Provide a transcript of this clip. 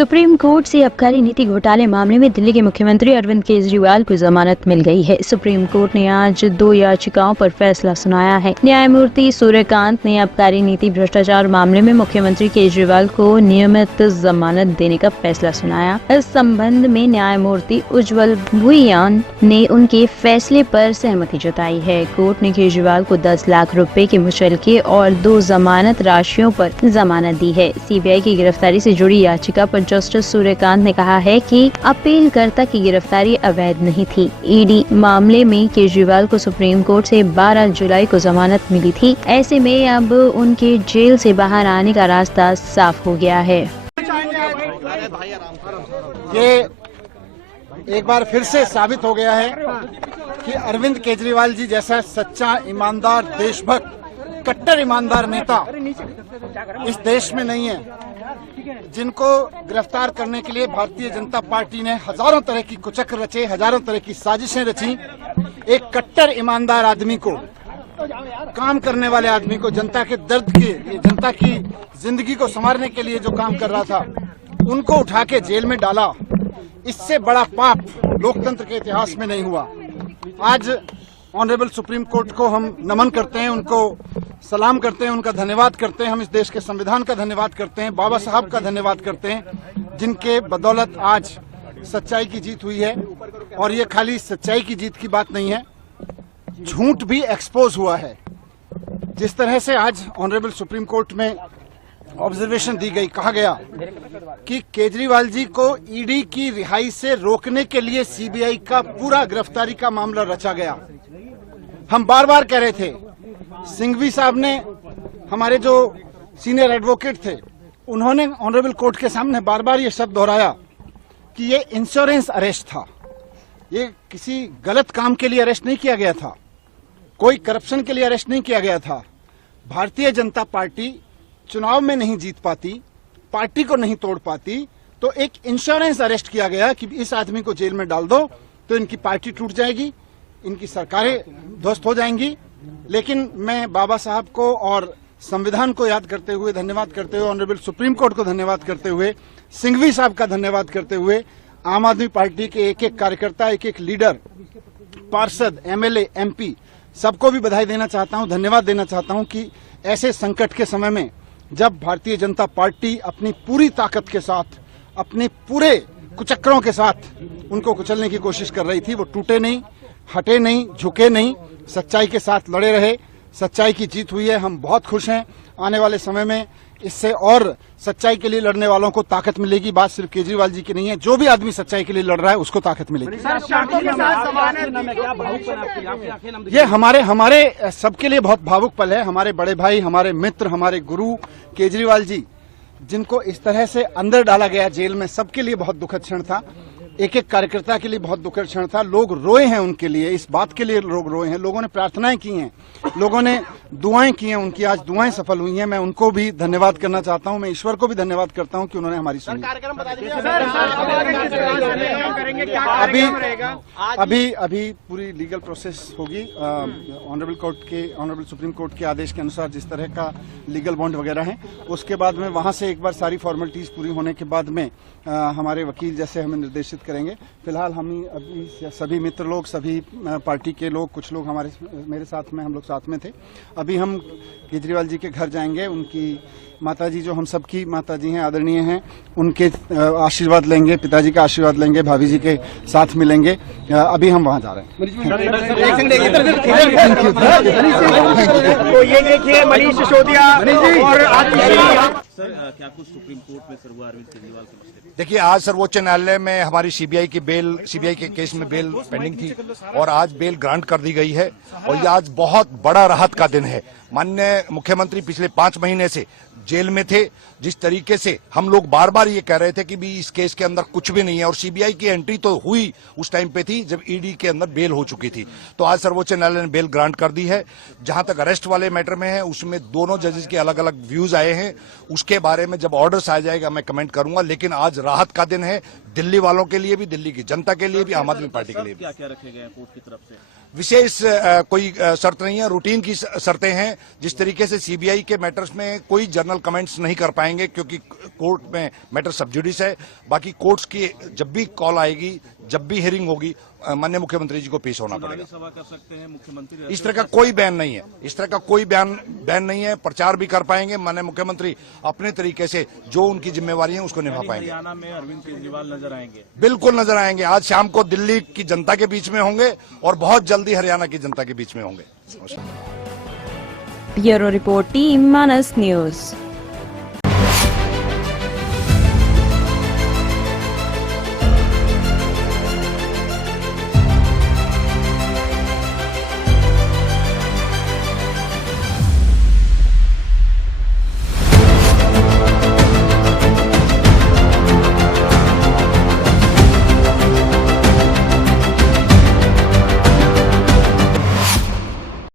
Supreme court से आबकारी नीति घोटाले मामले में दिल्ली के मुख्यमंत्री अरविंद केजरीवाल को जमानत मिल गई है। सुप्रीम कोर्ट ने आज 2 याचिकाओं पर फैसला सुनाया है। न्यायमूर्ति सूर्यकांत ने आबकारी नीति भ्रष्टाचार मामले में मुख्यमंत्री केजरीवाल को नियमित जमानत देने का फैसला सुनाया। इस संबंध में न्यायमूर्ति उज्ज्वल भुइयान ने उनके फैसले पर सहमति जताई है। कोर्ट ने केजरीवाल को 10 लाख रुपए के मुचलके और 2 जमानत राशियों पर जमानत दी है। सीबीआई की गिरफ्तारी से जुड़ी याचिका पर जस्टिस सूर्यकांत ने कहा है कि अपीलकर्ता की गिरफ्तारी अवैध नहीं थी। ईडी मामले में केजरीवाल को सुप्रीम कोर्ट से 12 जुलाई को जमानत मिली थी। ऐसे में अब उनके जेल से बाहर आने का रास्ता साफ हो गया है। ये एक बार फिर से साबित हो गया है कि अरविंद केजरीवाल जी जैसा सच्चा, ईमानदार, देशभक्त, कट्टर ईमानदार नेता इस देश में नहीं है। जिनको गिरफ्तार करने के लिए भारतीय जनता पार्टी ने हजारों तरह की कुचक्र रचे, हजारों तरह की साजिशें रची, एक कट्टर ईमानदार आदमी को, काम करने वाले आदमी को, जनता के दर्द के, जनता की जिंदगी को संवारने के लिए जो काम कर रहा था, उनको उठा के जेल में डाला। इससे बड़ा पाप लोकतंत्र के इतिहास में नहीं हुआ। आज ऑनरेबल सुप्रीम कोर्ट को हम नमन करते हैं, उनको सलाम करते हैं, उनका धन्यवाद करते हैं। हम इस देश के संविधान का धन्यवाद करते हैं, बाबा साहब का धन्यवाद करते हैं, जिनके बदौलत आज सच्चाई की जीत हुई है। और ये खाली सच्चाई की जीत की बात नहीं है, झूठ भी एक्सपोज हुआ है। जिस तरह से आज ऑनरेबल सुप्रीम कोर्ट में ऑब्जर्वेशन दी गई, कहा गया कि केजरीवाल जी को ईडी की रिहाई से रोकने के लिए सीबीआई का पूरा गिरफ्तारी का मामला रचा गया। हम बार बार कह रहे थे, सिंघवी साहब ने, हमारे जो सीनियर एडवोकेट थे, उन्होंने ऑनरेबल कोर्ट के सामने बार बार ये शब्द दोहराया कि ये इंश्योरेंस अरेस्ट था। ये किसी गलत काम के लिए अरेस्ट नहीं किया गया था, कोई करप्शन के लिए अरेस्ट नहीं किया गया था। भारतीय जनता पार्टी चुनाव में नहीं जीत पाती, पार्टी को नहीं तोड़ पाती, तो एक इंश्योरेंस अरेस्ट किया गया कि इस आदमी को जेल में डाल दो तो इनकी पार्टी टूट जाएगी, इनकी सरकारें ध्वस्त हो जाएंगी। लेकिन मैं बाबा साहब को और संविधान को याद करते हुए, धन्यवाद करते हुए, ऑनरेबल सुप्रीम कोर्ट को धन्यवाद करते हुए, सिंघवी साहब का धन्यवाद करते हुए, आम आदमी पार्टी के एक एक कार्यकर्ता, एक एक लीडर, पार्षद, एमएलए, एमपी, सबको भी बधाई देना चाहता हूं, धन्यवाद देना चाहता हूं कि ऐसे संकट के समय में जब भारतीय जनता पार्टी अपनी पूरी ताकत के साथ, अपने पूरे कुचक्रों के साथ उनको कुचलने की कोशिश कर रही थी, वो टूटे नहीं, हटे नहीं, झुके नहीं, सच्चाई के साथ लड़े रहे। सच्चाई की जीत हुई है, हम बहुत खुश हैं। आने वाले समय में इससे और सच्चाई के लिए लड़ने वालों को ताकत मिलेगी। बात सिर्फ केजरीवाल जी की नहीं है, जो भी आदमी सच्चाई के लिए लड़ रहा है उसको ताकत मिलेगी। ये हमारे सबके लिए बहुत भावुक पल है। हमारे बड़े भाई, हमारे मित्र, हमारे गुरु केजरीवाल जी, जिनको इस तरह से अंदर डाला गया जेल में, सबके लिए बहुत दुखद क्षण था। एक एक कार्यकर्ता के लिए बहुत दुखद क्षण था। लोग रोए हैं उनके लिए, इस बात के लिए लोग रोए हैं। लोगों ने प्रार्थनाएं की हैं, लोगों ने दुआएं की हैं, उनकी आज दुआएं सफल हुई हैं। मैं उनको भी धन्यवाद करना चाहता हूं। मैं ईश्वर को भी धन्यवाद करता हूं कि उन्होंने हमारी सुनी। अभी पूरी लीगल प्रोसेस होगी। ऑनरेबल सुप्रीम कोर्ट के आदेश के अनुसार जिस तरह का लीगल बॉन्ड वगैरह है, उसके बाद में वहां से एक बार सारी फॉर्मेलिटीज पूरी होने के बाद में हमारे वकील जैसे हमें निर्देशित करेंगे। फिलहाल हम अभी सभी मित्र लोग, सभी पार्टी के लोग, कुछ लोग मेरे साथ में, हम लोग साथ में थे। अभी हम केजरीवाल जी के घर जाएंगे, उनकी माताजी, जो हम सबकी माताजी हैं, आदरणीय हैं, उनके आशीर्वाद लेंगे, पिताजी का आशीर्वाद लेंगे, भाभी जी के साथ मिलेंगे। अभी हम वहां जा रहे हैं। ये देखिए मनीष सिसोदिया और सर, क्या कुछ सुप्रीम कोर्ट में सर हुआ अरविंद केजरीवाल के मसले? देखिए, आज सर्वोच्च न्यायालय में हमारी सीबीआई के केस में बेल पेंडिंग थी और आज बेल ग्रांट कर दी गई है। और ये आज बहुत बड़ा राहत का दिन है। माननीय मुख्यमंत्री पिछले 5 महीने से जेल में थे। जिस तरीके से हम लोग बार बार ये कह रहे थे कि भी इस केस के अंदर कुछ भी नहीं है, और सीबीआई की एंट्री तो हुई उस टाइम पे थी जब ईडी के अंदर बेल हो चुकी थी। तो आज सर्वोच्च न्यायालय ने बेल ग्रांट कर दी है। जहां तक अरेस्ट वाले मैटर में है, उसमें दोनों जजेस के अलग अलग व्यूज आए हैं। उसके बारे में जब ऑर्डर्स आ जाएगा मैं कमेंट करूंगा। लेकिन आज राहत का दिन है, दिल्ली वालों के लिए भी, दिल्ली की जनता के लिए भी, आम आदमी पार्टी के लिए भी। क्या क्या रखे गए कोर्ट की तरफ से? विशेष कोई शर्त नहीं है, रूटीन की शर्तें हैं। जिस तरीके से सीबीआई के मैटर्स में कोई जर्नल कमेंट्स नहीं कर पाएंगे क्योंकि कोर्ट में मैटर सब जुडिस है। बाकी कोर्ट्स की जब भी कॉल आएगी, जब भी हियरिंग होगी, माननीय मुख्यमंत्री जी को पेश होना पड़ेगा। सभा कर सकते हैं मुख्यमंत्री, इस तरह का कोई बैन नहीं है, इस तरह का कोई बैन नहीं है। प्रचार भी कर पाएंगे माननीय मुख्यमंत्री अपने तरीके से, जो उनकी जिम्मेवारी है उसको निभा पाएंगे। हरियाणा में अरविंद केजरीवाल नजर आएंगे? बिल्कुल नजर आएंगे। आज शाम को दिल्ली की जनता के बीच में होंगे और बहुत जल्दी हरियाणा की जनता के बीच में होंगे। ब्यूरो रिपोर्ट, टीम मानस न्यूज।